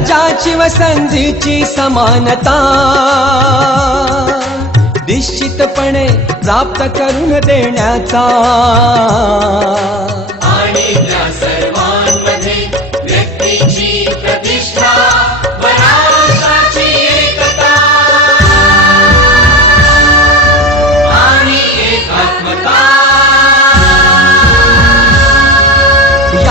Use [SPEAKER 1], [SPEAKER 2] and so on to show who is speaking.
[SPEAKER 1] जाचि वसंधिची समानता दिश्चित प्राप्त करू न देण्याचा